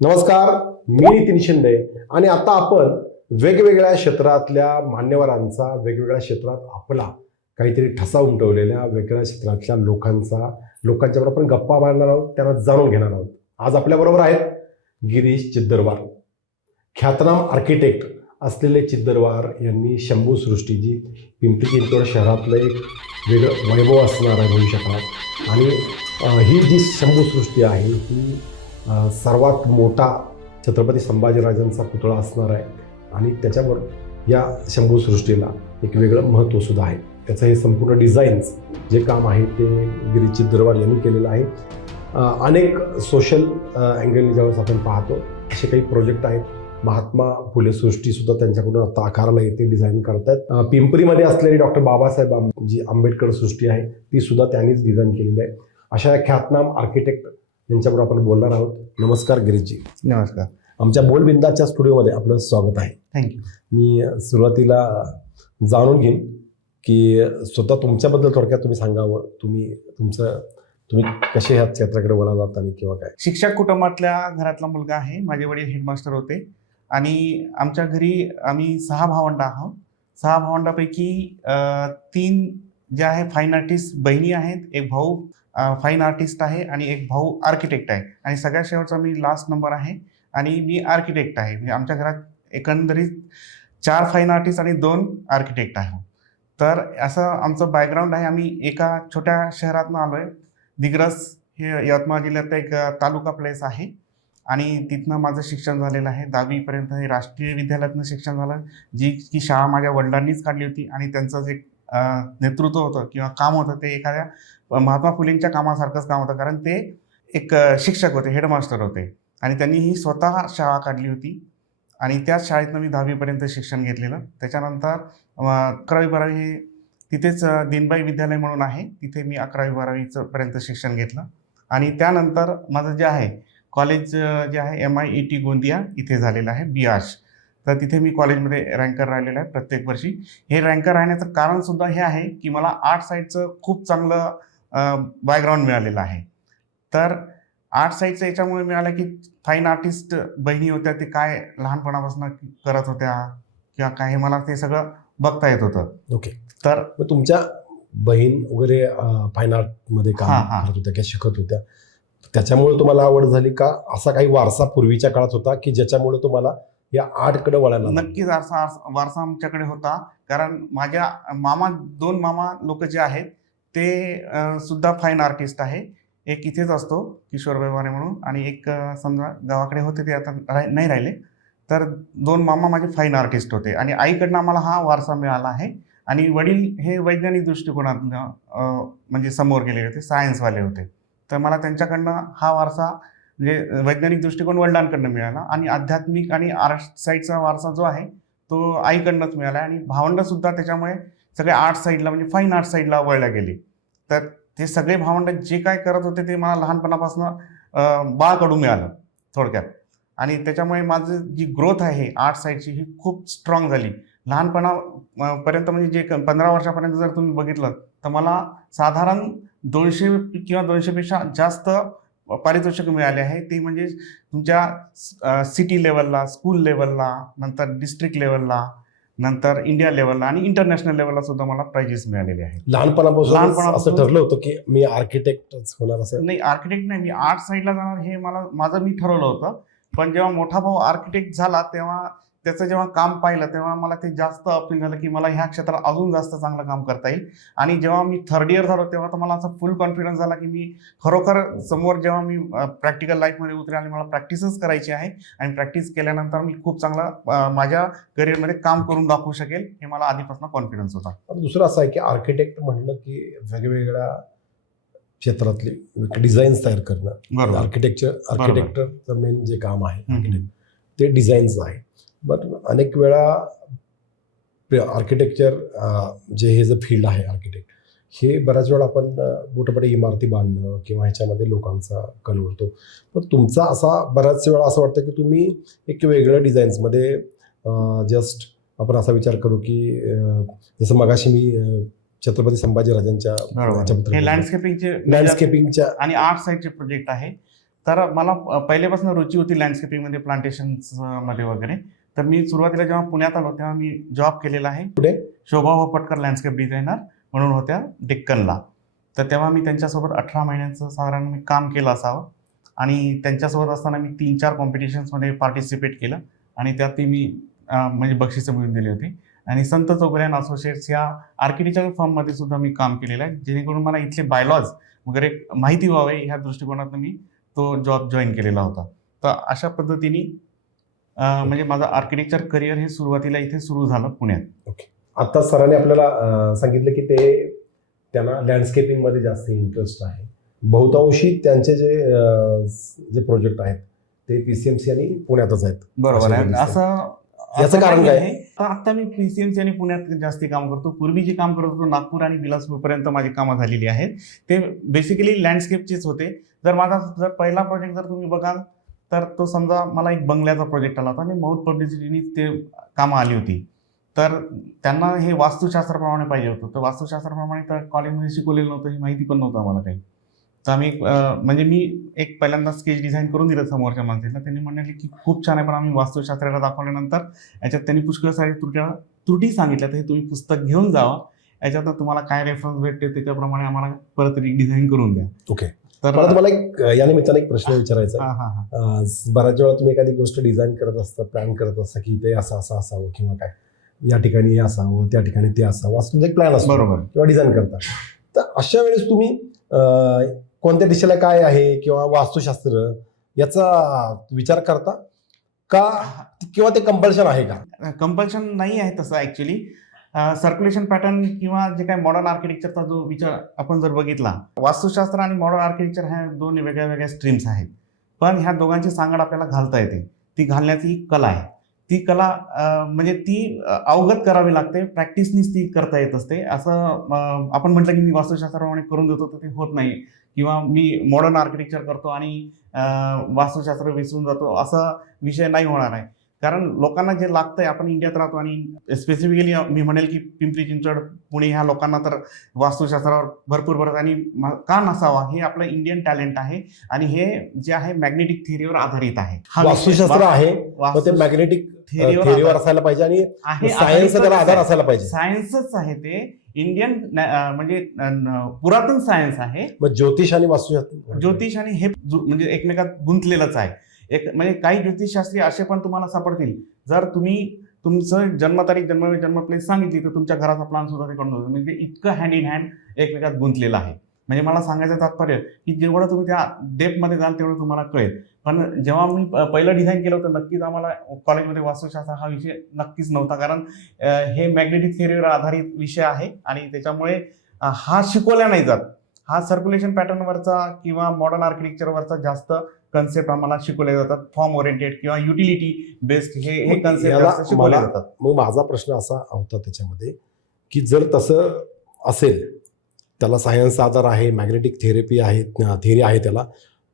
नमस्कार मी नितीन शिंदे आणि आता आपण वेगवेगळ्या क्षेत्रातल्या मान्यवरांचा वेगवेगळ्या क्षेत्रात आपला काहीतरी ठसा उमटवलेल्या वेगवेगळ्या क्षेत्रातल्या लोकांचा लोकांच्या बरोबर आपण गप्पा मारणार आहोत त्यांना जाणून घेणार आहोत. आज आपल्याबरोबर आहेत गिरीश चिद्दरवार. ख्यातनाम आर्किटेक्ट असलेले चिद्दरवार यांनी शंभू सृष्टी जी पिंपरी चिंचवड शहरातलं एक वेगळं वैभव असणार आहे भविष्यकाळात आणि ही जी शंभू सृष्टी आहे ही सर्वात मोठा छत्रपती संभाजीराजांचा पुतळा असणार आहे. आणि त्याच्यावर या शंभूसृष्टीला एक वेगळं महत्त्वसुद्धा आहे. त्याचं हे संपूर्ण डिझाईन्स जे काम आहे ते गिरीजी चिद्दरवार यांनी केलेलं आहे. अनेक सोशल अँगलने ज्यावेळेस आपण पाहतो असे काही प्रोजेक्ट आहेत. महात्मा फुले सृष्टीसुद्धा त्यांच्याकडून आता आकाराला येते डिझाईन करतात पिंपरीमध्ये असलेली डॉक्टर बाबासाहेब आंब- जी आंबेडकर सृष्टी आहे ती सुद्धा त्यांनीच डिझाईन केलेली आहे. अशा ख्यातनाम आर्किटेक्ट यांच्याबरोबर आपण बोलणार आहोत. नमस्कार गिरीशजी. नमस्कार. आमच्या बोलबिंदाच्या स्टुडिओमध्ये आपलं स्वागत आहे. थँक्यू मी सुरुवातीला जाणून घेईन की स्वतः तुमच्याबद्दल थोडक्यात तुम्ही सांगावं. तुम्ही तुमचं तुम्ही कसे ह्या क्षेत्राकडे वळालात आणि किंवा काय? शिक्षक कुटुंबातल्या घरातला मुलगा आहे. माझे वडील हेडमास्टर होते. आणि आमच्या घरी आम्ही सहा भावंड आहोत. सहा भावंडापैकी तीन जे आहे फाईन आर्टिस्ट बहिणी आहेत. एक भाऊ फाईन आर्टिस्ट आहे आणि एक भाऊ आर्किटेक्ट आहे. आणि सगळ्यात शेवटचा मी लास्ट नंबर आहे आणि मी आर्किटेक्ट आहे. म्हणजे आमच्या घरात एकंदरीत चार फाईन आर्टिस्ट आणि दोन आर्किटेक्ट आहे. तर असं आमचं बॅकग्राऊंड आहे. आम्ही एका छोट्या शहरातनं आलो आहे दिग्रस हे यवतमाळ जिल्ह्यात एक तालुका प्लेस आहे. आणि तिथनं माझं शिक्षण झालेलं आहे. दहावीपर्यंत हे राष्ट्रीय विद्यालयातनं शिक्षण झालं. जी की शाळा माझ्या वडिलांनीच काढली होती आणि त्यांचं जे नेतृत्व होतं किंवा काम होतं ते एखाद्या महात्मा फुलेंच्या कामासारखंच काम होतं. कारण ते एक शिक्षक होते हेडमास्टर होते. आणि त्यांनी ही स्वतः शाळा काढली होती. आणि त्याच शाळेतनं मी दहावीपर्यंत शिक्षण घेतलेलं. त्याच्यानंतर अकरावी बारावी हे तिथेच दिनबाई विद्यालय म्हणून आहे. तिथे मी अकरावी बारावीचं पर्यंत शिक्षण घेतलं. आणि त्यानंतर माझं जे आहे कॉलेज जे आहे M I E T Gondia इथे झालेलं आहे बी आर्श तर तिथे मी कॉलेजमध्ये रँकर राहिलेलं आहे प्रत्येक वर्षी. हे रँकर राहण्याचं कारणसुद्धा हे आहे की मला आर्ट साईडचं खूप चांगलं बॅकग्राऊंड मिळालेलं आहे. तर आर्ट साईडचं याच्यामुळे मिळालं की फाईन आर्टिस्ट बहिणी होत्या ते काय लहानपणापासून करत होत्या किंवा काय हे मला ते सगळं बघता येत होतं. ओके तर मग तुमच्या बहीण वगैरे फाईन आर्टमध्ये काम. करत होत्या किंवा शिकत होत्या. त्याच्यामुळे तुम्हाला आवड झाली का? असा काही वारसा पूर्वीच्या काळात होता की ज्याच्यामुळे तुम्हाला या आर्टकडे वळायला? नक्कीच वारसा आमच्याकडे होता. कारण माझ्या मामा दोन मामा लोक जे आहेत ते सुद्धा फाईन आर्टिस्ट आहे. एक इथेच असतो किशोर व्यवहारे म्हणून. आणि एक समजा गावाकडे होते ते आता राह- नाही राहिले. तर दोन मामा माझे फाईन आर्टिस्ट होते. आणि आईकडनं आम्हाला हा वारसा मिळाला आहे. आणि वडील हे वैज्ञानिक दृष्टिकोनातनं म्हणजे समोर गेले होते सायन्सवाले होते. तर मला त्यांच्याकडनं हा वारसा म्हणजे वैज्ञानिक दृष्टिकोन वडिलांकडनं मिळाला. आणि आध्यात्मिक आणि आर्ट साईडचा वारसा जो आहे तो आईकडनंच मिळाला. आणि भावंडसुद्धा त्याच्यामुळे सगळे आर्ट साईडला म्हणजे फाईन आर्ट साईडला वळल्या गेली. तर ते सगळे भावंड जे काय करत होते ते मला लहानपणापासून बाळकडून मिळालं थोडक्यात. आणि त्याच्यामुळे माझं जी ग्रोथ आहे आर्ट साईडची ही खूप स्ट्रॉंग झाली. लहानपणापर्यंत म्हणजे जे क- पंधरा वर्षापर्यंत जर तुम्ही बघितलं तर मला साधारण दोनशे किंवा दोनशेपेक्षा जास्त पारितोषिक मिळाले आहे. ते म्हणजे तुमच्या सिटी लेवलला स्कूल लेवलला नंतर डिस्ट्रिक्ट लेवलला नंतर इंडिया लेवलला आणि इंटरनॅशनल लेवलला सुद्धा मला प्राइजेस मिळालेले आहेत. लहानपणापासून लहानपणापासून- असं ठरलं होतं की मी आर्किटेक्टच होणार असं? नाही आर्किटेक्ट नाही मी आर्ट साईडला जाणार हे मला माझं मी ठरवलं होतं. पण जेव्हा मोठा भाऊ आर्किटेक्ट झाला तेव्हा त्याचं जेव्हा काम पाहिलं तेव्हा मला ते जास्त अपील झालं की मला ह्या क्षेत्रात अजून जास्त चांगलं काम करता येईल. आणि जेव्हा मी थर्ड इयर झालो तेव्हा तर मला असा फुल कॉन्फिडन्स झाला की मी खरोखर समोर जेव्हा मी प्रॅक्टिकल लाईफमध्ये उतरेल आणि मला प्रॅक्टिसच करायची आहे आणि प्रॅक्टिस केल्यानंतर मी खूप चांगला माझ्या करिअरमध्ये काम करून दाखवू शकेल हे मला आधीपासून कॉन्फिडन्स होता. दुसरं असं आहे की आर्किटेक्ट म्हणलं की वेगवेगळ्या क्षेत्रातले डिझाईन्स तयार करणं. आर्किटेक्चर आर्किटेक्टरचं मेन जे काम आहे ते डिझाईन्स आहे बट अनेक वेळा आर्किटेक्चर जे हे जे फील्ड आहे आर्किटेक्ट हे बऱ्याच वेळा आपण अं, मोठमोठ्या इमारती बांधणं किंवा ह्याच्यामध्ये लोकांचा कल उरतो पण तुमचा असा बऱ्याच वेळा असं वाटतं की तुम्ही एक वेगळ्या डिझाईन्समध्ये जस्ट आपण असा विचार करू की जसं मगाशी मी छत्रपती संभाजीराजांच्या. लँडस्केपिंगचे लँडस्केपिंगच्या आणि आर्ट साईडचे प्रोजेक्ट आहे. तर मला पहिल्यापासून रुची होती लँडस्केपिंगमध्ये प्लांटेशन्समध्ये वगैरे. तर मी सुरुवातीला जेव्हा पुण्यात आलो तेव्हा मी जॉब केलेला आहे. कुठे? शोभा पटकर लँडस्केप डिझायनर म्हणून होत्या डेक्कनला. तर तेव्हा मी त्यांच्यासोबत अठरा महिन्यांचं साधारण मी काम केलं असावं. आणि त्यांच्यासोबत असताना मी तीन चार कॉम्पिटिशन्समध्ये पार्टिसिपेट केलं. आणि त्यात ती मी म्हणजे बक्षिसं मिळवून दिली होती. आणि संत अँड असोसिएट्स या आर्किटेक्चर फर्ममध्ये सुद्धा मी काम केलेलं आहे. जेणेकरून मला इथले बायलॉज वगैरे माहिती व्हावे ह्या दृष्टिकोनातून मी तो जॉब जॉईन केलेला होता. तर अशा पद्धतीने म्हणजे माझं आर्किटेक्चर करिअर हे सुरुवातीला इथे सुरू झालं पुण्यात. आता सरांनी आपल्याला सांगितलं की ते त्यांना लँडस्केपिंगमध्ये जास्त इंटरेस्ट आहे. बहुतांशी त्यांचे जे जे प्रोजेक्ट आहेत ते पी सी एम सी आणि पुण्यातच आहेत. बरोबर आहे. असं याचं कारण काही काय? आता मी पीसीएमसी आणि पुण्यात जास्ती काम करतो. पूर्वी जे काम करत होतो नागपूर आणि बिलासपूरपर्यंत माझी कामं झालेली आहेत. ते बेसिकली लँडस्केपचेच होते. जर माझा जर पहिला प्रोजेक्ट जर तुम्ही बघाल तर तो समजा मला एक बंगल्याचा प्रोजेक्ट आला होता आणि माउथ पब्लिसिटीनी ते कामं आली होती. तर त्यांना हे वास्तुशास्त्राप्रमाणे पाहिजे होतं. तर वास्तुशास्त्राप्रमाणे तर कॉलेजमध्ये शिकवलेलं नव्हतं ही माहिती पण नव्हतं आम्हाला काही. तर आम्ही म्हणजे मी एक पहिल्यांदा स्केच डिझाईन करून दिलं समोरच्या माणसाला. त्यांनी म्हणाले की खूप छान आहे पण आम्ही वास्तुशास्त्राला दाखवल्यानंतर याच्यात त्यांनी पुष्कळ सारे त्रुट्या त्रुटी सांगितल्या. तर हे तुम्ही पुस्तक घेऊन जावा. याच्यात तुम्हाला काय रेफरन्स भेटते त्याच्याप्रमाणे आम्हाला परत डिझाईन करून द्या. ओके तर मला तुम्हाला एक या निमित्ताने एक प्रश्न विचारायचा आहे. बऱ्याच वेळा तुम्ही एखादी गोष्ट डिझाईन करत असता प्लॅन करत असता की ते असं असं असावं किंवा काय. या ठिकाणी हे असावं त्या ठिकाणी ते असावं. असं तुमचा एक प्लॅन असतो बरोबर. किंवा डिझाईन करता. तर अशा वेळेस तुम्ही कोणत्या दिशेला काय आहे किंवा वास्तुशास्त्र याचा विचार करता? का किंवा ते कंपल्शन आहे का? कंपल्शन नाही आहे तसं ॲक्च्युली सर्क्युलेशन पॅटर्न किंवा जे काही मॉडर्न आर्किटेक्चरचा जो विचार आपण जर बघितला वास्तुशास्त्र आणि मॉडर्न आर्किटेक्चर ह्या दोन वेगळ्या वेगळ्या स्ट्रीम्स आहेत. पण ह्या दोघांची सांगड आपल्याला घालता येते. ती घालण्याची ही कला आहे. ती कला म्हणजे ती अवगत करावी लागते प्रॅक्टिसनीच ती करता येत असते. असं आपण म्हटलं की मी वास्तुशास्त्राप्रमाणे करून देतो तर ते होत नाही. किंवा मी मॉडर्न आर्किटेक्चर करतो आणि वास्तुशास्त्र विसरून जातो असा विषय नाही होणार आहे. कारण लोकांना जे लागतंय आपण इंडियात राहतो आणि स्पेसिफिकली मी म्हणेल की पिंपरी चिंचवड पुणे ह्या लोकांना तर वास्तुशास्त्रावर भरपूर भरत आणि का नसावा? हे आपलं इंडियन टॅलेंट आहे आणि हे जे आहे मॅग्नेटिक थिअरीवर आधारित आहे. हा वास्तुशास्त्र आहे ते मॅग्नेटिक theory वर थेरीवर आधारित असायला पाहिजे आणि त्याला आधार असायला पाहिजे. सायन्सच आहे ते. इंडियन म्हणजे पुरातन सायन्स आहे. ज्योतिष आणि वास्तुशास्त्र. ज्योतिष आणि हे म्हणजे एकमेकात गुंतलेलंच आहे. एक म्हणजे काही ज्योतिषशास्त्री असे पण तुम्हाला सापडतील. जर तुम्ही तुमचं जन्मतारीख जन्म जन्म प्लेस सांगितली तर तुमच्या घराचा प्लॅन सुद्धा ते करून देतो म्हणजे इतकं हँड इन हँड एकमेकात गुंतलेलं आहे. म्हणजे मला सांगायचं तात्पर्य की जेवढं तुम्ही त्या डेपमध्ये जाल तेवढं तुम्हाला कळेल. पण जेव्हा मी प- पहिलं डिझाईन केलं होतं नक्कीच आम्हाला कॉलेजमध्ये वास्तुशास्त्र हा विषय नक्कीच नव्हता. कारण हे मॅग्नेटिक थिअरीवर आधारित विषय आहे आणि त्याच्यामुळे हा शिकवला नाही जात. हा सर्क्युलेशन पॅटर्नवरचा किंवा मॉडर्न आर्किटेक्चरवरचा जास्त कन्सेप्ट आम्हाला शिकवले जातात. फॉर्म ओरिएंटेड किंवा युटिलिटी बेस्ड हे हे कन्सेप्ट शिकवले जातात. मग माझा प्रश्न असा होता त्याच्यामध्ये की जर तसं असेल त्याला सायन्सचा आधार आहे मॅग्नेटिक थेरपी आहे थेरी आहे त्याला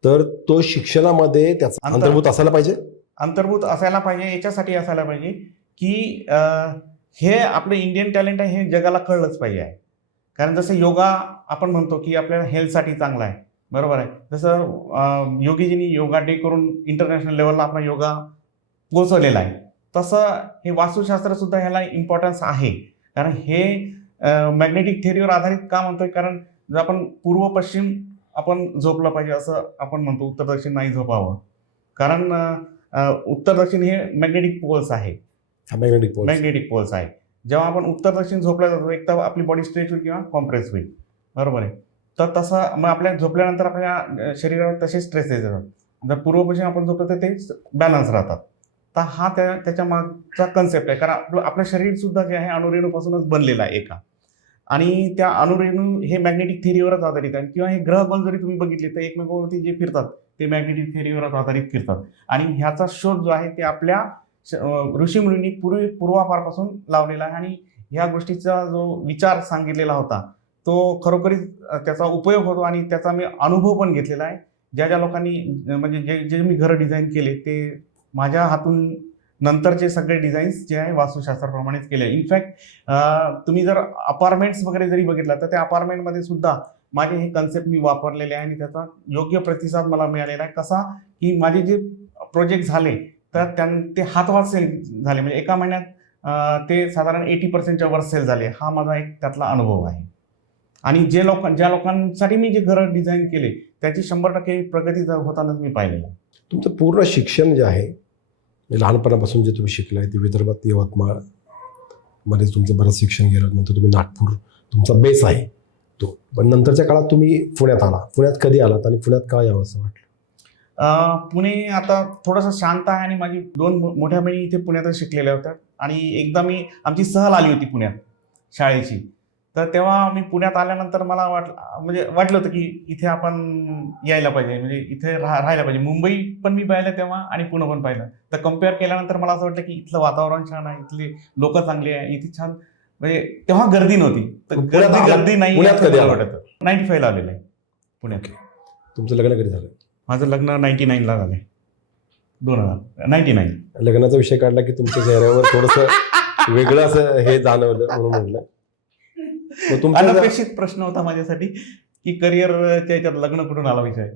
तर तो शिक्षणामध्ये त्याचा अंतर- अंतर्भूत असायला पाहिजे? अंतर्भूत असायला पाहिजे याच्यासाठी असायला पाहिजे की हे आपलं इंडियन टॅलेंट आहे हे जगाला कळलंच पाहिजे आहे. कारण जसं योगा आपण म्हणतो की आपल्याला हेल्थसाठी चांगला आहे. बरोबर आहे? जसं योगीजींनी योगा डे करून इंटरनॅशनल लेवलला आपला योगा पोचवलेला आहे. तसं हे वास्तुशास्त्र सुद्धा ह्याला इम्पॉर्टन्स आहे. कारण हे मॅग्नेटिक थेअरीवर आधारित का म्हणतोय? कारण जर आपण पूर्व पश्चिम आपण झोपलं पाहिजे असं आपण म्हणतो उत्तर दक्षिण नाही झोपावं. कारण उत्तर दक्षिण हे मॅग्नेटिक पोल्स आहे. मॅग्नेटिक पोल मॅग्नेटिक पोल्स आहे. जेव्हा आपण उत्तर दक्षिण झोपल्या जातो एक तर आपली बॉडी स्ट्रेच होईल किंवा कॉम्प्रेस होईल. बरोबर आहे? तर तसं मग आपल्या झोपल्यानंतर आपल्या शरीरावर तसे स्ट्रेस येतात जर पूर्व पश्चिम आपण झोपतो तर ते बॅलन्स राहतात. तर हा त्या त्याच्या मागचा कन्सेप्ट आहे. कारण आपलं आपलं शरीरसुद्धा जे आहे अणुरेणूपासूनच बनलेलं आहे एका. आणि त्या अणुरेणू हे मॅग्नेटिक थेरीवरच आधारित आहे. किंवा हे ग्रह बल जरी तुम्ही बघितले तर एकमेकांवरती जे फिरतात ते मॅग्नेटिक थेरीवरच आधारित फिरतात. आणि ह्याचा शोध जो आहे ते आपल्या श- अं, पूर्वी पूर्वापारपासून लावलेला आहे आणि ह्या गोष्टीचा जो विचार सांगितलेला होता तो खरोखरीच त्याचा उपयोग होतो आणि त्याचा मी अनुभव पण घेतलेला आहे. ज्या ज्या लोकांनी म्हणजे जे जे मी घरं डिझाईन केले ते माझ्या हातून नंतरचे सगळे डिझाईन्स जे आहे वास्तुशास्त्राप्रमाणेच केले. इनफॅक्ट तुम्ही जर अपार्टमेंट्स वगैरे जरी बघितला तर त्या अपार्टमेंटमध्ये सुद्धा माझे हे कन्सेप्ट मी वापरलेले आहे आणि त्याचा योग्य प्रतिसाद मला मिळालेला आहे. कसा? की माझे जे प्रोजेक्ट झाले तर त्यां ते हातवार सेल झाले. म्हणजे एका महिन्यात ते साधारण एटी पर्सेंटच्या वर सेल झाले. हा माझा एक त्यातला अनुभव आहे. आणि जे लोक ज्या लोकांसाठी मी जे घरं डिझाईन केले त्याची शंभर टक्के प्रगती होतानाच मी पाहिलेलं तुमचं पूर्ण शिक्षण जे आहे म्हणजे लहानपणापासून जे तुम्ही शिकलाय ते विदर्भात यवतमाळमध्ये तुमचं बरंच शिक्षण गेलं नंतर तुम्ही नागपूर तुमचा बेस आहे तो. पण नंतरच्या काळात तुम्ही पुण्यात आला. पुण्यात कधी आलात आणि पुण्यात काय यावं असं वाटलं? पुणे आता थोडंसं शांत आहे आणि माझी दोन मोठ्या बहिणी इथे पुण्यातच शिकलेल्या होत्या. आणि एकदा मी आमची सहल आली होती पुण्यात शाळेची. तर तेव्हा मी पुण्यात आल्यानंतर मला वाट म्हणजे वाटलं होतं की इथे आपण यायला पाहिजे म्हणजे इथे राहा राहायला पाहिजे. मुंबई पण मी पाहिलं तेव्हा आणि पुणे पण पाहिलं. तर कंपेअर केल्यानंतर मला असं वाटलं की इथलं वातावरण छान आहे इथले लोक चांगले आहे इथे छान म्हणजे तेव्हा गर्दी नव्हती. तर गर्दी गर्दी नाही नाईन्टी फाईव्हला आलेलं आहे पुण्यात. तुमचं लग्न कधी झालं? माझं लग्न नाईन्टी नाईनला झालंय. दोन हजार. नाईन्टी नाईन लग्नाचा विषय काढला की तुमच्या चेहऱ्यावर थोडंसं वेगळं असं हे जाणवलं म्हणून म्हटलं. तुमचं अनपेक्षित प्रश्न होता माझ्यासाठी की करिअरच्या याच्यात लग्न कुठून आला विषय?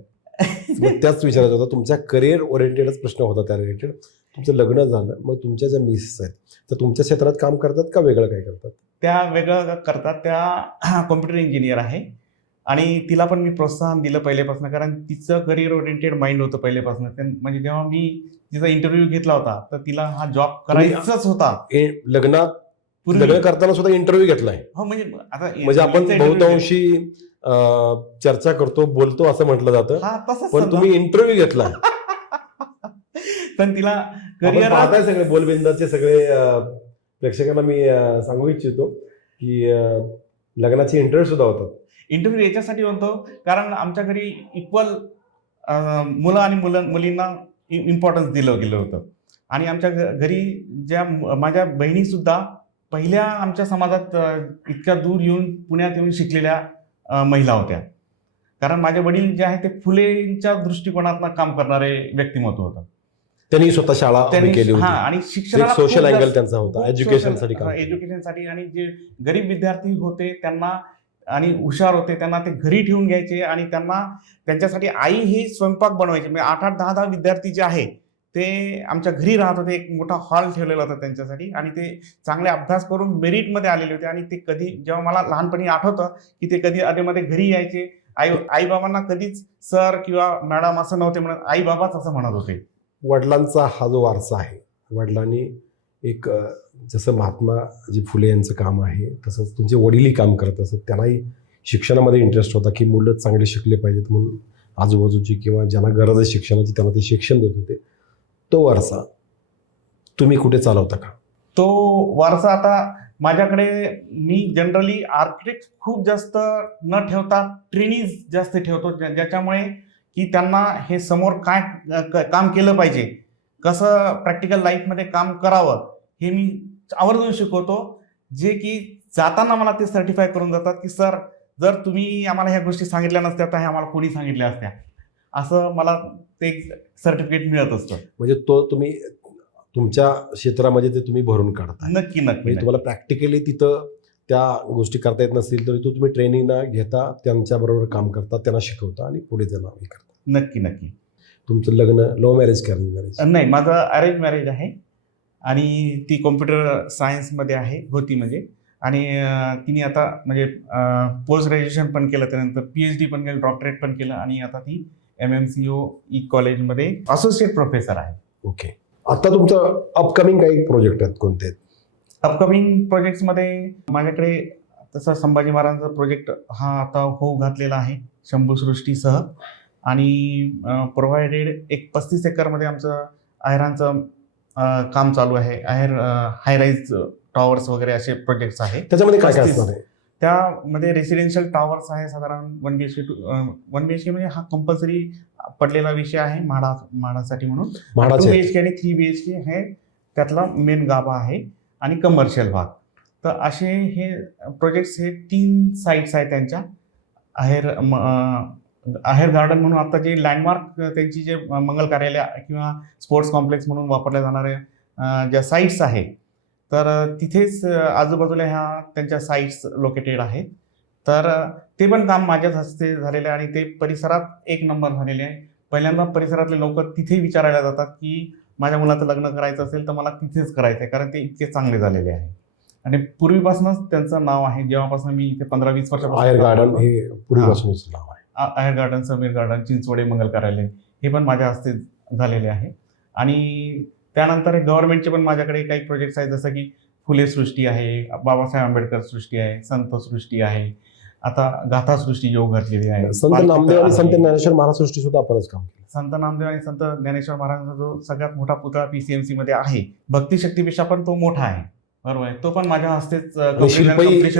मग त्याच विचारायचं होतं. तुमच्या करिअर ओरिएंटेडच प्रश्न होता त्या रिलेटेड तुमचं लग्न झालं मग तुमच्या ज्या मिसेस आहेत तर तुमच्या क्षेत्रात काम करतात का वेगळं काय करतात? त्या वेगळं करतात. त्या कॉम्प्युटर इंजिनियर आहे. आणि तिला पण मी प्रोत्साहन दिलं पहिल्यापासून कारण तिचं करिअर ओरिएंटेड माइंड होतं पहिल्यापासून. म्हणजे जेव्हा मी तिचा इंटरव्ह्यू घेतला होता तर तिला हा जॉब करायचाच होता. लग्नात लग्न करताना सुद्धा इंटरव्ह्यू घेतलाय. हो म्हणजे आता म्हणजे आपण बहुतांशी चर्चा करतो बोलतो असं म्हटलं जातं. हा पण. तुम्ही इंटरव्ह्यू घेतला. पण तिला करिअर सगळे बोलबिंदाचे सगळे प्रेक्षकांना मी सांगू इच्छितो की लग्नाचे इंटरव्ह्यू सुद्धा होतात. इंटरव्ह्यू याच्यासाठी म्हणतो कारण आमच्या घरी इक्वल मुलं आणि मुलं मुलींना इम्पॉर्टन्स दिलं गेलं होतं. आणि आमच्या घरी ज्या माझ्या बहिणी सुद्धा पहिल्या आमच्या समाजात इतक्या दूर येऊन पुण्यात येऊन शिकलेल्या महिला होत्या. कारण माझे वडील जे आहे ते फुलेंच्या दृष्टिकोनातनं काम करणारे व्यक्तिमत्व होतं. त्यांनी स्वतः शाळा केली हा आणि शिक्षणाला सोशल अँगल त्यांचा होता एज्युकेशनसाठी. एज्युकेशनसाठी आणि जे गरीब विद्यार्थी होते त्यांना आणि हुशार होते त्यांना ते घरी ठेवून घ्यायचे आणि त्यांना त्यांच्यासाठी आई ही स्वयंपाक बनवायची. म्हणजे आठ आठ दहा दहा विद्यार्थी जे आहे ते आमच्या घरी राहत होते. एक मोठा हॉल ठेवलेला होता त्यांच्यासाठी आणि ते चांगले अभ्यास करून मेरिटमध्ये आलेले होते आणि ते कधी जेव्हा मला लहानपणी आठवतं की ते कधी अधेमध्ये घरी यायचे आई आईबाबांना कधीच सर किंवा मॅडम असं नव्हते म्हणत आई बाबाच असं म्हणत होते. वडिलांचा हा जो वारसा आहे वडिलांनी एक जसं महात्माजी फुले यांचं काम आहे तसंच तुमचे वडीलही काम करत असत त्यांनाही शिक्षणामध्ये इंटरेस्ट होता की मुलं चांगले शिकले पाहिजेत म्हणून आजूबाजूची किंवा ज्यांना गरज आहे शिक्षणाची त्यांना ते शिक्षण देत होते. तो वारसा तुम्ही कुठे चालवता का? तो वारसा आता माझ्याकडे मी जनरली आर्किटेक्ट खूप जास्त न ठेवता ट्रेनीज जास्त ठेवतो ज्या- ज्याच्यामुळे की त्यांना हे समोर काय क- काम केलं पाहिजे कसं प्रॅक्टिकल लाईफमध्ये काम करावं हे मी आवर्जून शिकवतो जे की जाताना मला ते सर्टिफाय करून जातात की सर जर तुम्ही आम्हाला ह्या गोष्टी सांगितल्या नसत्या तर ह्या आम्हाला कोणी सांगितल्या असत्या? असं मला ते सर्टिफिकेट मिळत असतं. म्हणजे तो तुम्ही तुमच्या क्षेत्रामध्ये ते तुम्ही भरून काढता. नक्की नक्की म्हणजे तुम्हाला प्रॅक्टिकली तिथं त्या गोष्टी करता येत नसतील तरी तो तुम्ही ट्रेनिंगना घेता त्यांच्याबरोबर काम करता त्यांना शिकवता आणि पुढे त्यांना हे करता. नक्की नक्की. तुमचं लग्न लव्ह मॅरेज का मॅरेज नाही माझं अरेंज मॅरेज आहे. आणि ती कॉम्प्युटर सायन्समध्ये आहे होती म्हणजे. आणि तिने आता म्हणजे पोस्ट ग्रॅज्युएशन पण केलं त्यानंतर पी एच डी पण केलं डॉक्टरेट पण केलं आणि आता ती M M C O E कॉलेजमध्ये असोसिएट प्रोफेसर आहे. ओके. आता तुमचं अपकमिंग काही प्रोजेक्ट आहेत कोणते? अपकमिंग प्रोजेक्ट्समध्ये माझ्याकडे तसा संभाजी महाराजांचा प्रोजेक्ट हा आता होऊ घातलेला आहे शंभूसृष्टीसह आणि प्रोव्हायडेड एक पस्तीस एकरमध्ये आमचं आहेरांचं अं, काम चालू आहे. आहेर हायराईज टॉवर्स वगैरे असे प्रोजेक्ट्स आहेत त्याच्यामध्ये काय काय. असणार आहे? त्यामध्ये रेसिडेन्शियल टॉवर्स आहे साधारण one B H K two one B H K म्हणजे हा कंपल्सरी पडलेला विषय आहे म्हाडा म्हाडासाठी म्हणून. To be. एच के आणि थ्री बी एच के हे त्यातला मेन गाभा आहे आणि कमर्शियल भाग. तर असे हे प्रोजेक्ट्स हे तीन साईट्स आहेत त्यांच्या. आहेर आहेर गार्डन म्हणून आता जे लँडमार्क त्यांची जे मंगल कार्यालय किंवा स्पोर्ट्स कॉम्प्लेक्स म्हणून वापरल्या जाणाऱ्या ज्या साईट्स आहेत तर तिथेच आजूबाजूला ह्या त्यांच्या साईट्स लोकेटेड आहेत. तर ते पण काम माझ्याच हस्ते झालेलं आहे आणि ते परिसरात एक नंबर झालेले आहे. पहिल्यांदा परिसरातले लोक तिथे विचारायला जातात की माझ्या मुलाचं लग्न करायचं असेल तर मला तिथेच करायचं आहे कारण ते इतके चांगले झालेले आहे. आणि पूर्वीपासूनच त्यांचं नाव आहे. जेव्हापासून मी इथे पंधरा वीस वर्षापासून आयर गार्डन. हे पूर्वीपासूनच नाव आहेर गार्डन समीर गार्डन चिंचवडे मंगल कार्यालय हे पण माझ्या हस्ते झालेले आहे. आणि त्यानंतर गव्हर्नमेंटचे पण माझ्याकडे काही प्रोजेक्ट्स आहेत जसं की फुले सृष्टी आहे बाबासाहेब आंबेडकर सृष्टी आहे संत सृष्टी आहे. आता गाथा सृष्टी योग घातलेली आहे. संत नामदेव आणि. संत ज्ञानेश्वर महाराज सृष्टी सुद्धा आपणच काम केलं. संत नामदेव आणि संत ज्ञानेश्वर महाराजांचा जो सगळ्यात मोठा पुतळा पीसीएमसी मध्ये आहे भक्ती शक्तीपेक्षा पण तो मोठा आहे. बरोबर आहे? तो पण माझ्या हस्तेच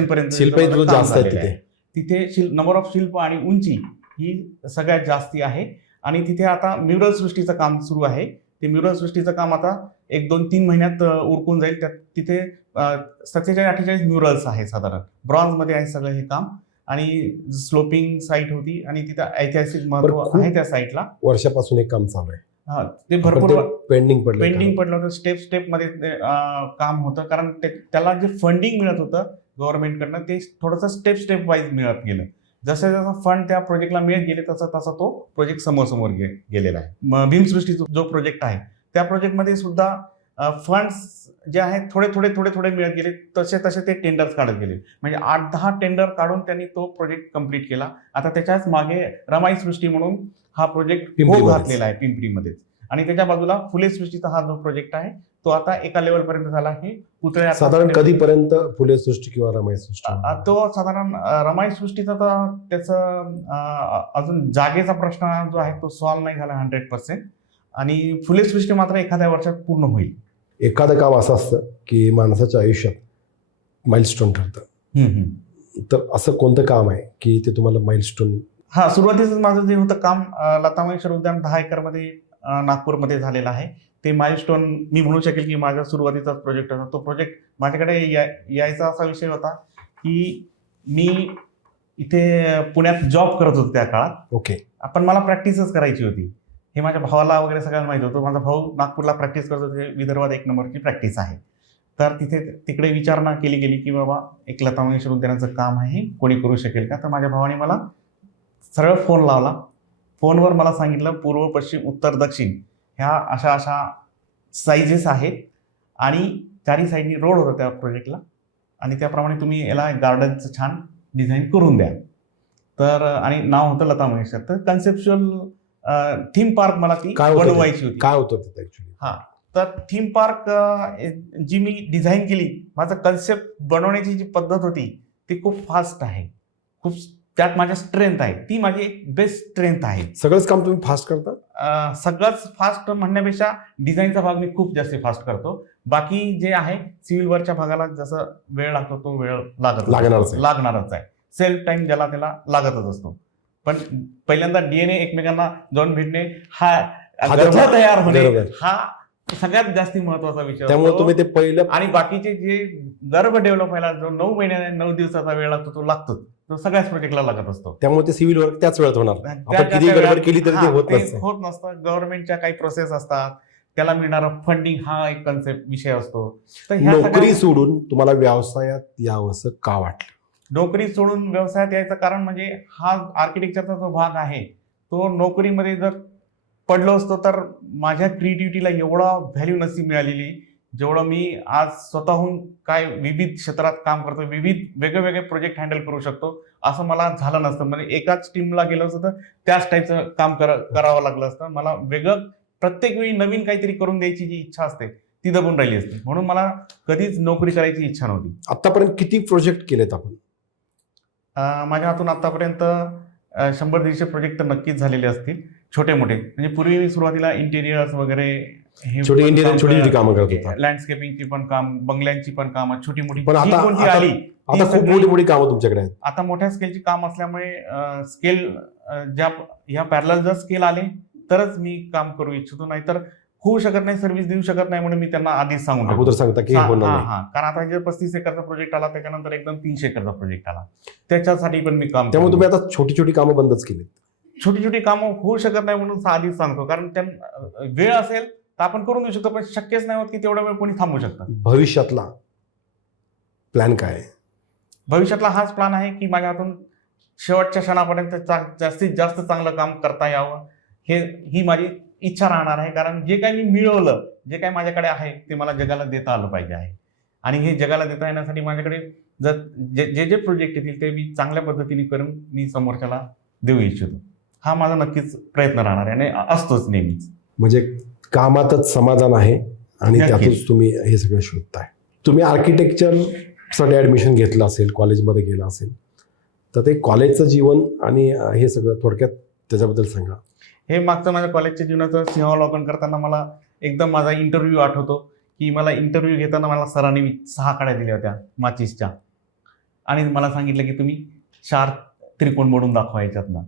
पर्यंत जास्त आहे. तिथे. तिथे शिल नंबर ऑफ शिल्प आणि उंची ही सगळ्यात जास्ती आहे. आणि तिथे आता म्युरल सृष्टीचं काम सुरू आहे. ते म्युरल सृष्टीचं काम आता एक दोन तीन महिन्यात उरकून जाईल. त्यात तिथे सत्तेचाळीस अठ्ठेचाळीस म्युरल्स आहे साधारण. ब्रॉन्झमध्ये आहे सगळं हे काम. आणि स्लोपिंग साईट होती आणि तिथं ऐतिहासिक महत्त्व आहे त्या साईटला. वर्षापासून एक काम चालू आहे. हा ते भरपूर पेंडिंग पडलं पेंडिंग पडलं होतं. स्टेप स्टेपमध्ये ते, अं, काम होतं. कारण त्याला जे फंडिंग मिळत होतं गव्हर्नमेंटकडनं ते थोडंसं स्टेप स्टेप वाईज मिळत गेलं. जसं जसं फंड त्या प्रोजेक्टला मिळत गेले तसा तसा तो प्रोजेक्ट समोर समोर गे- गेलेला आहे. भीमसृष्टीचा जो प्रोजेक्ट आहे त्या प्रोजेक्टमध्ये सुद्धा फंड्स जे आहेत थोडे थोडे थोडे थोडे मिळत गेले. तसे तसे ते टेंडर्स काढत गेले. म्हणजे आठ दहा टेंडर काढून त्यांनी तो प्रोजेक्ट कंप्लीट केला. आता त्याच्याच मागे रमाई सृष्टी म्हणून हा प्रोजेक्ट हो पिंपरीमध्येच. घातलेला आहे पिंपरीमध्ये आणि त्याच्या बाजूला फुले सृष्टीचा हा जो प्रोजेक्ट आहे तो आता एका लेवल पर्यंत झाला आहे. पुतळे आता- साधारण कधीपर्यंत फुले सृष्टी किंवा रमाई सृष्टी तो साधारण अ, रमाई सृष्टीचा तर त्याचं अजून जागेचा प्रश्न जो आहे तो सॉल्व्ह नाही झाला हंड्रेड पर्सेंट आणि फुले सृष्टी मात्र एखाद्या वर्षात पूर्ण होईल. एखादं काम असं असतं की माणसाच्या आयुष्यात माइलस्टोन ठरतं. तर असं कोणतं काम आहे की ते तुम्हाला माइलस्टोन हा सुरुवातीच माझं जे होतं काम लता मंगेशकर उद्यान दहा एकरमध्ये नागपूरमध्ये झालेलं आहे. ते माइलस्टोन मी म्हणू शकेल की माझा सुरुवातीचाच प्रोजेक्ट होता. तो प्रोजेक्ट माझ्याकडे या यायचा असा विषय होता की मी इथे पुण्यात जॉब करत होतो त्या काळात. ओके. पण मला प्रॅक्टिसच करायची होती. हे माझ्या भावाला वगैरे सगळ्यांना माहिती होतं. माझा भाऊ नागपूरला प्रॅक्टिस करत होते. विदर्भात एक नंबरची प्रॅक्टिस आहे. तर तिथे तिकडे विचारणा केली गेली की बाबा एक लता मंगेशकर उद्यानाचं काम आहे. कोणी करू शकेल का? तर माझ्या भावाने मला सरळ फोन लावला. फोनवर मला सांगितलं पूर्व पश्चिम उत्तर दक्षिण ह्या अशा अशा साईजेस आहेत. आणि चारी साईडनी रोड होता त्या प्रोजेक्टला आणि त्याप्रमाणे तुम्ही याला गार्डनचं छान डिझाईन करून द्या. तर आणि नाव होतं लता मंगेशकर. तर कन्सेप्च्युअल थीम पार्क मला ती? बनवायची होती. काय होतं तिथे ऍक्च्युली तर थीम पार्क जी मी डिझाईन केली माझं कन्सेप्ट बनवण्याची जी पद्धत होती ती खूप फास्ट आहे. खूप त्यात माझ्या स्ट्रेंथ आहे. ती माझी एक बेस्ट स्ट्रेंथ आहे. सगळंच काम तुम्ही फास्ट करता? सगळंच फास्ट म्हणण्यापेक्षा डिझाईनचा भाग मी खूप जास्त फास्ट करतो. बाकी जे आहे सिव्हिल वरच्या भागाला जसं वेळ लागतो तो वेळ लागत लागणारच आहे. लागणारच आहे. सेल्फ टाइम ज्याला त्याला लागतच असतो. पण पहिल्यांदा डीएनए एकमेकांना जाऊन भेटणे हा तयार होणे. हा सगळ्यात जास्ती महत्त्वाचा विषय त्यामुळे असतो. तुम्ही ते पहिलं आणि बाकीचे जे गर्भ डेव्हलप व्हायला जो नऊ महिन्या नऊ दिवसाचा वेळ लागतो तो लागतोच तो सगळ्याच प्रोजेक्टला लागत असतो. त्यामुळे ते सिव्हिल वर्क त्याच वेळात होणार. किती गडबड केली तरी ते होत होत नसतं. गव्हर्नमेंटच्या काही प्रोसेस असतात. त्याला मिळणारं फंडिंग हा एक कन्सेप्ट विषय असतो. तर ह्या नोकरी सोडून तुम्हाला व्यवसायात यावंसं का वाटलं? नोकरी सोडून व्यवसायात यायचं कारण म्हणजे हा आर्किटेक्चरचा जो भाग आहे तो नोकरीमध्ये जर पडलो असतो तर माझ्या क्रिएटिव्हिटीला एवढा व्हॅल्यू नसती मिळालेली जेवढं मी आज स्वतःहून काय विविध क्षेत्रात काम करतो विविध वेगळे वेगळे प्रोजेक्ट हँडल करू शकतो असं मला झालं नसतं. म्हणजे एकाच टीमला गेलं असतं तर त्याच टाईपचं काम कर करावं लागलं असतं. मला वेगळं प्रत्येक वेळी नवीन काहीतरी करून द्यायची जी इच्छा असते ती दबून राहिली असते. म्हणून मला कधीच नोकरी करायची इच्छा नव्हती. आतापर्यंत किती प्रोजेक्ट केलेत आपण? माझ्या हातून आतापर्यंत शंभर दीडशे प्रोजेक्ट तर नक्कीच झालेले असतील. छोटे मोठे म्हणजे पूर्वी मी सुरुवातीला इंटेरियर्स वगैरे हे छोटी पण इंडियन काम छोटी छोटी कामं करत होता. लँडस्केपिंगची पण काम बंगल्यांची पण कामं छोटी मोठी पण जी आता- कोणती आता- आली आता खूप सगळी- मोठी मोठी कामं तुमच्याकडे आहेत. आता मोठ्या स्केलची काम असल्यामुळे स्केल ज्या ह्या पॅरल जर स्केल आले तरच मी काम करू इच्छितो. नाहीतर होऊ शकत नाही सर्व्हिस देऊ शकत नाही म्हणून मी त्यांना आधीच सांगून ठेवतो. अगोदर सांगता की हे हा होणार हा, नाही. हा. कारण आता जे पस्तीस एकरचा प्रोजेक्ट आला त्याच्यानंतर एकदम तीनशे एकरचा प्रोजेक्ट आला. त्याच्यासाठी पण मी काम त्यामुळे. तुम्ही आता छोटी छोटी कामं बंदच केली छोटी छोटी कामं होऊ शकत नाही म्हणून आधीच सांगतो. कारण त्यांना वेळ असेल तर आपण करून देऊ शकतो पण शक्यच नाही होत की तेवढा वेळ कोणी थांबू शकतं. भविष्यातला प्लॅन काय आहे? भविष्यातला हाच प्लॅन आहे की माझ्या हातून शेवटच्या क्षणापर्यंत जास्तीत जास्त चांगलं काम करता यावं. हे ही माझी इच्छा राहणार आहे. कारण जे काही मी मिळवलं जे काही माझ्याकडे आहे ते मला जगाला देता आलं पाहिजे आहे. आणि हे जगाला देता येण्यासाठी माझ्याकडे जर जे जे जे प्रोजेक्ट येतील ते मी चांगल्या पद्धतीने करून मी समोरच्याला देऊ इच्छितो. हा माझा नक्कीच प्रयत्न राहणार आहे आणि असतोच नेहमीच. म्हणजे कामातच समाधान आहे आणि नक्कीच. त्यातूनच तुम्ही हे सगळं शोधताय. तुम्ही आर्किटेक्चरसाठी ॲडमिशन घेतलं असेल कॉलेजमध्ये गेला असेल तर ते कॉलेजचं जीवन आणि अं, हे सगळं थोडक्यात त्याच्याबद्दल सांगा. हे मागचं माझ्या कॉलेजच्या जीवनाचं सिंहावलोकन करताना मला एकदम माझा इंटरव्ह्यू आठवतो की मला इंटरव्ह्यू घेताना मला सरांनी वि- सहा काड्या दिल्या होत्या माचीसच्या. आणि मला सांगितलं की तुम्ही चार त्रिकोण मोडून दाखवा याच्यातनं.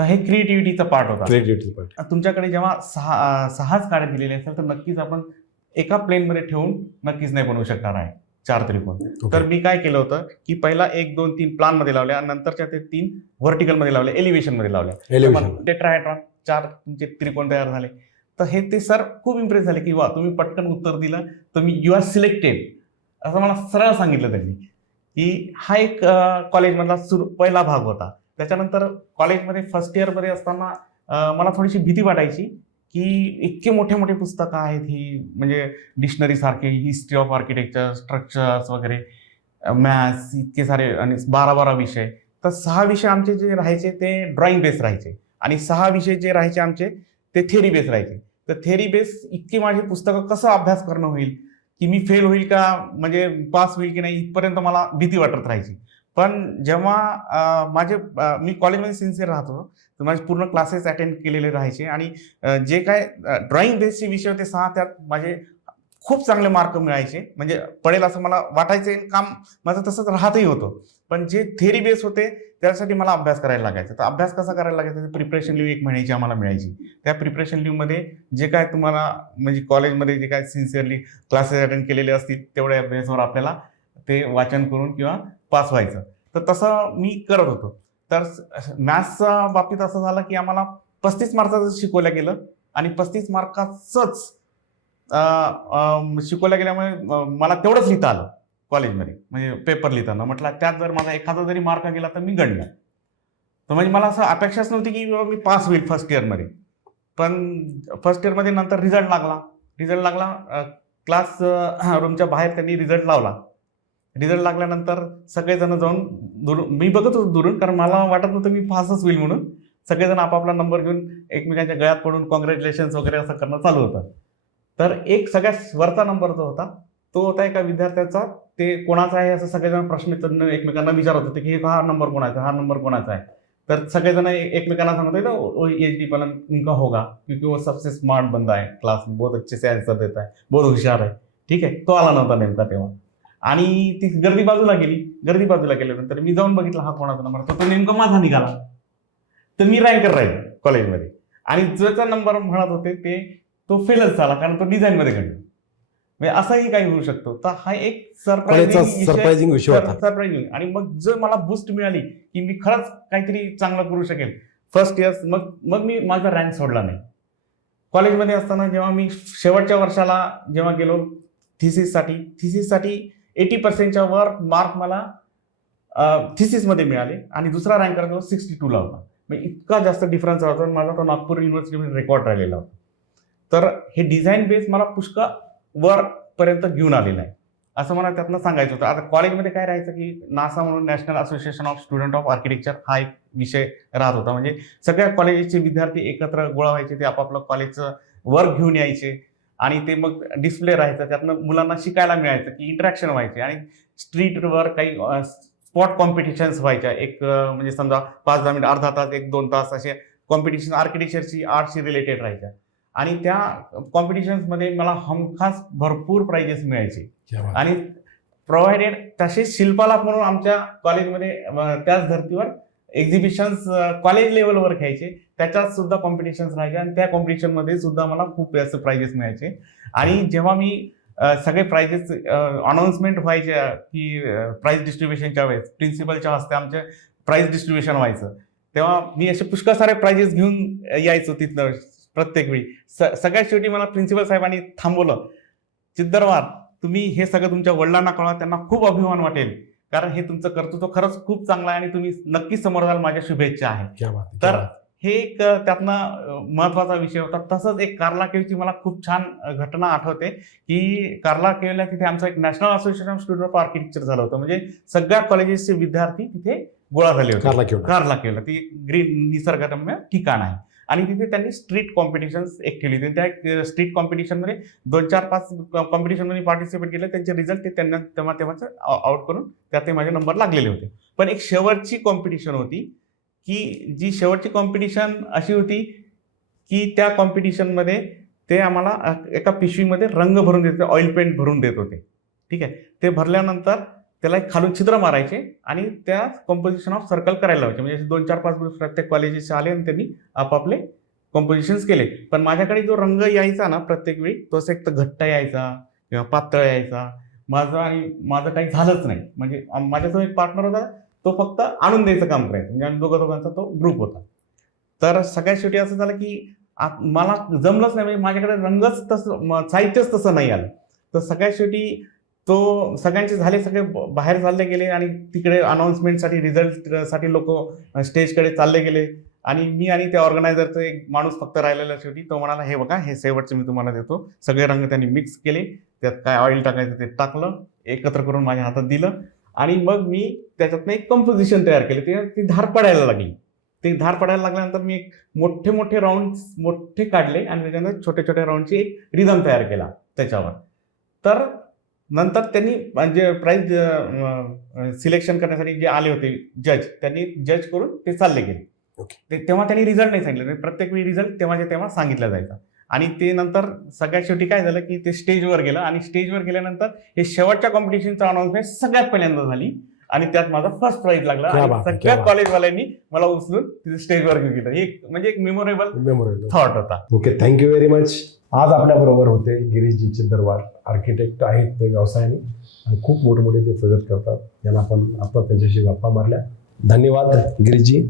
तर हे क्रिएटिव्हिटीचा पार्ट होता. क्रेडिट पार्ट तुमच्याकडे जेव्हा सहा सहाच काड्या दिलेल्या असेल तर नक्कीच आपण एका प्लेनमध्ये ठेवून नक्कीच नाही बनवू शकणार आहे. चार त्रिकोण. तर मी काय केलं होतं की पहिला एक दोन तीन प्लानमध्ये लावल्या आणि नंतरच्या ते तीन व्हर्टिकलमध्ये लावले एलिव्हेशनमध्ये लावल्या एलिव्हेशन टेट्राहेड्रॉन चार तुमचे त्रिकोण तयार झाले. तर हे ते सर खूप इम्प्रेस झाले की वा तुम्ही पटकन उत्तर दिलं तुम्ही यू आर सिलेक्टेड असं मला सरळ सांगितलं त्यांनी की हा एक कॉलेजमधला सुरू पहिला भाग होता. त्याच्यानंतर कॉलेजमध्ये फर्स्ट इयरमध्ये असताना मला थोडीशी भीती वाटायची की इतके मोठे मोठे पुस्तकं आहेत ही म्हणजे डिक्शनरी सारखे हिस्ट्री ऑफ आर्किटेक्चर स्ट्रक्चर्स वगैरे मॅथ्स इतके सारे आणि बारा बारा विषय. तर सहा विषय आमचे जे राहायचे ते ड्रॉइंग बेस राहायचे. आणि सहा विषय जे राहायचे आमचे ते थेरी बेस राहायचे. तर थेरी बेस इतकी माझी पुस्तकं कसं अभ्यास करणं होईल? की मी फेल होईल का? म्हणजे पास होईल की नाही? इथपर्यंत मला भीती वाटत राहायची. पण जेव्हा माझे मी कॉलेजमध्ये सिन्सिअर राहतो तर माझे पूर्ण क्लासेस अटेंड केलेले राहायचे आणि जे काय ड्रॉइंग बेसचे विषय होते सहा त्यात माझे खूप चांगले मार्क मिळायचे. म्हणजे पडेल असं मला वाटायचं आणि काम माझं तसंच राहतही होतं. पण जे थेरी बेस होते त्यासाठी मला अभ्यास करायला लागायचा. तर अभ्यास कसा करायला लागायचा? प्रिपरेशन लिव्ह एक महिन्याची आम्हाला मिळायची. त्या प्रिपरेशन लिव्हमध्ये जे काय तुम्हाला म्हणजे कॉलेजमध्ये जे काय सिन्सिअरली क्लासेस अटेंड केलेले असतील तेवढ्या बेसवर आपल्याला ते वाचन करून किंवा पास व्हायचं. तर तसं मी करत होतो. तर मॅथ्सच्या बाबतीत असं झालं की आम्हाला पस्तीस मार्काचं शिकवलं गेलं आणि पस्तीस मार्काचंच शिकवल्या गेल्यामुळे मला तेवढंच लिहिता आलं कॉलेजमध्ये. म्हणजे पेपर लिहिताना. म्हटलं त्यात जर माझा एखादा जरी मार्क गेला तर मी गणला तर म्हणजे मला असं अपेक्षाच नव्हती की मी पास होईल फर्स्ट इयरमध्ये. पण फर्स्ट इयरमध्ये नंतर रिझल्ट लागला. रिझल्ट लागला क्लास रूमच्या बाहेर त्यांनी रिझल्ट लावला. रिझल्ट लागल्यानंतर सगळेजण जाऊन दुरून मी बघत होतो दुरून कारण मला वाटत नव्हतं मी फासच होईल म्हणून. सगळेजण आपापला नंबर घेऊन एकमेकांच्या गळ्यात पडून कॉंग्रॅच्युलेशन्स वगैरे असं करणं चालू होतं. तर एक सगळ्यात वरचा नंबर जो होता तो होता एका विद्यार्थ्याचा. ते कोणाचा आहे असं सगळेजण प्रश्न एकमेकांना विचारत होते की हा नंबर कोणाचा हा नंबर कोणाचा आहे? तर सगळेजण एकमेकांना सांगत होते ना एच डी पण उनका होगा क्योंकि वो सबसे स्मार्ट बंदा आहे. क्लास बहुत अच्छे से आन्सर देता है बहुत हुशार आहे. ठीक आहे? तो आला नव्हता नेमका तेव्हा. आणि ती गर्दी बाजूला गेली. गर्दी बाजूला गेल्यानंतर मी जाऊन बघितलं हा कोणाचा नंबर तो नेमका माझा निघाला. तर मी रँकर राहील कॉलेजमध्ये आणि ज्याचा नंबर म्हणत होते ते तो फेलच झाला कारण तो डिझाईनमध्ये घडला. म्हणजे असंही काही होऊ शकतो. तर हा एक सरप्राईझिंग सरप्राइझिंग विषय होता. सरप्राईझिंग आणि मग जर मला बूस्ट मिळाली की मी खरंच काहीतरी चांगलं करू शकेल. फर्स्ट इयर मग मग मी माझा रँक सोडला नाही. कॉलेजमध्ये असताना जेव्हा मी शेवटच्या वर्षाला जेव्हा गेलो थिसिससाठी थिसिससाठी एटी पर्सेंटच्या वर मार्क मला थिसिसमध्ये मिळाले. आणि दुसरा रँकर जो सिक्स्टी टूला होता. म्हणजे इतका जास्त डिफरन्स होता आणि माझा तो नागपूर युनिव्हर्सिटीमध्ये रेकॉर्ड राहिलेला होता. तर हे डिझाईन बेस मला पुष्कळ वरपर्यंत घेऊन आलेलं आहे. असं मला त्यातनं सांगायचं होतं. आता कॉलेजमध्ये काय राहायचं की नासा म्हणून national association of student of architecture हा एक विषय राहत होता. म्हणजे सगळ्या कॉलेजचे विद्यार्थी एकत्र गोळा व्हायचे ते आपापलं कॉलेजचं वर्क घेऊन यायचे. आणि ते मग डिस्प्ले राहायचं त्यातनं मुलांना शिकायला मिळायचं की इंटरॅक्शन व्हायचे. आणि स्ट्रीटवर काही स्पॉट कॉम्पिटिशन्स व्हायच्या. एक म्हणजे समजा पाच दहा मिनिट अर्धा तास एक दोन तास असे कॉम्पिटिशन आर्किटेक्चरची आर्टशी रिलेटेड राहायच्या. आणि त्या कॉम्पिटिशन्समध्ये मला हमखास भरपूर प्राइजेस मिळायचे. आणि प्रोव्हाइडेड तसेच शिल्पाला म्हणून आमच्या कॉलेजमध्ये त्याच धर्तीवर एक्झिबिशन्स कॉलेज लेवलवर घ्यायचे. त्याच्यात सुद्धा कॉम्पिटिशन्स राहायचे आणि त्या कॉम्पिटिशनमध्ये सुद्धा मला खूप जास्त प्राइजेस मिळायचे. आणि जेव्हा मी सगळे प्राइजेस अनाऊन्समेंट व्हायचे की प्राइज डिस्ट्रीब्युशनच्या वेळेस प्रिन्सिपलच्या हस्ते आमचे प्राइज डिस्ट्रीब्युशन व्हायचं. तेव्हा मी असे पुष्कळ सारे प्राइजेस घेऊन यायचो तिथनं प्रत्येक वेळी. स सगळ्यात शेवटी मला प्रिन्सिपल साहेबांनी थांबवलं चिद्दरवार तुम्ही हे सगळं तुमच्या वडिलांना कळवा त्यांना खूप अभिमान वाटेल. कारण हे तुमचं कर्तृत्व खरंच खूप चांगलं आहे आणि तुम्ही नक्कीच समोर जाल माझ्या शुभेच्छा आहेत. आहे, तर. हे एक त्यातनं महत्त्वाचा विषय होता. तसंच एक कार्ला केवची मला खूप छान घटना आठवते की कार्ला केवला तिथे आमचं एक national association of student of architecture झालं होतं. म्हणजे सगळ्या कॉलेजेसचे विद्यार्थी तिथे गोळा झाले होते. कार्ला केवला ती ग्रीन निसर्गरम्य ठिकाण आहे. आणि तिथे त्यांनी स्ट्रीट कॉम्पिटिशन एक केली होती. त्या स्ट्रीट कॉम्पिटिशनमध्ये दोन चार पाच कॉम्पिटिशनमध्ये पार्टिसिपेट केले. त्यांचे रिझल्ट ते त्यांना तेव्हा तेव्हाच आउट करून त्यात ते माझे नंबर लागलेले होते. पण एक शेवटची कॉम्पिटिशन होती. की जी शेवटची कॉम्पिटिशन अशी होती की त्या कॉम्पिटिशनमध्ये ते आम्हाला एका पिशवीमध्ये रंग भरून देत होते ऑइल पेंट भरून देत होते. ठीक आहे? ते भरल्यानंतर त्याला एक खालून छिद्र मारायचे आणि त्या कॉम्पोजिशन ऑफ सर्कल करायला लावायचे. म्हणजे दोन चार पाच प्रत्येक कॉलेजेस आले आणि त्यांनी आपापले कॉम्पोजिशन्स केले. पण माझ्याकडे जो रंग यायचा ना प्रत्येक वेळी तोच एक तर घट्ट यायचा किंवा पातळ यायचा. माझं आणि माझं काही झालंच नाही. म्हणजे आम- एक पार्टनर होता तो फक्त आणून द्यायचं काम करायचं. म्हणजे आम्ही दोघं दोघांचा तो ग्रुप होता. तर सगळ्यात शेवटी असं झालं की मला जमलंच नाही. म्हणजे माझ्याकडे रंगच तसं साहित्यच तसं नाही आलं. तर सगळ्यात शेवटी तो सगळ्यांचे झाले सगळे ब- बाहेर चालले गेले आणि तिकडे अनाऊन्समेंटसाठी रिझल्टसाठी लोक स्टेजकडे चालले गेले. आणि मी आणि त्या ऑर्गनायझरचा एक माणूस फक्त राहिलेला शेवटी. तो म्हणाला हे बघा हे शेवटचे मी तुम्हाला देतो. सगळे रंग त्यांनी मिक्स केले. त्यात काय ऑइल टाकायचं ते टाकलं. एकत्र करून माझ्या हातात दिलं. आणि मग मी त्याच्यातनं एक कंपोजिशन तयार केले. ते ती धार पडायला लागली. ती धार पडायला लागल्यानंतर मी एक मोठे मोठे राऊंड मोठे काढले आणि त्याच्यानंतर छोटे छोटे राऊंडची एक रिदम तयार केला त्याच्यावर. तर नंतर त्यांनी म्हणजे प्राईज सिलेक्शन करण्यासाठी जे आले होते जज त्यांनी जज करून ते चालले गेले. Okay. ते तेव्हा त्यांनी रिझल्ट नाही सांगितले. प्रत्येक वेळी रिझल्ट तेव्हाच्या तेव्हा सांगितला जायचा. आणि ते नंतर सगळ्यात शेवटी काय झालं की ते स्टेजवर गेलं आणि स्टेजवर गेल्यानंतर हे शेवटच्या कॉम्पिटिशनचं अनाऊन्समेंट सगळ्यात पहिल्यांदा झाली. आणि त्यात माझा फर्स्ट प्राईज लागला आणि सगळ्या. कॉलेजवाल्यांनी मला उचलून तिथे स्टेजवर घेऊन गेलं एक- म्हणजे एक मेमोरेबल मेमोरेबल थॉट होता. Okay thank you very much आज आपल्याबरोबर होते गिरीशजीचे दरबार आर्किटेक्ट आहेत ते व्यवसायाने. आणि खूप मोठे मोठे ते प्रोजेक्ट करतात. यांना आपण आता त्यांच्याशी गप्पा मारल्या. धन्यवाद गिरीशजी.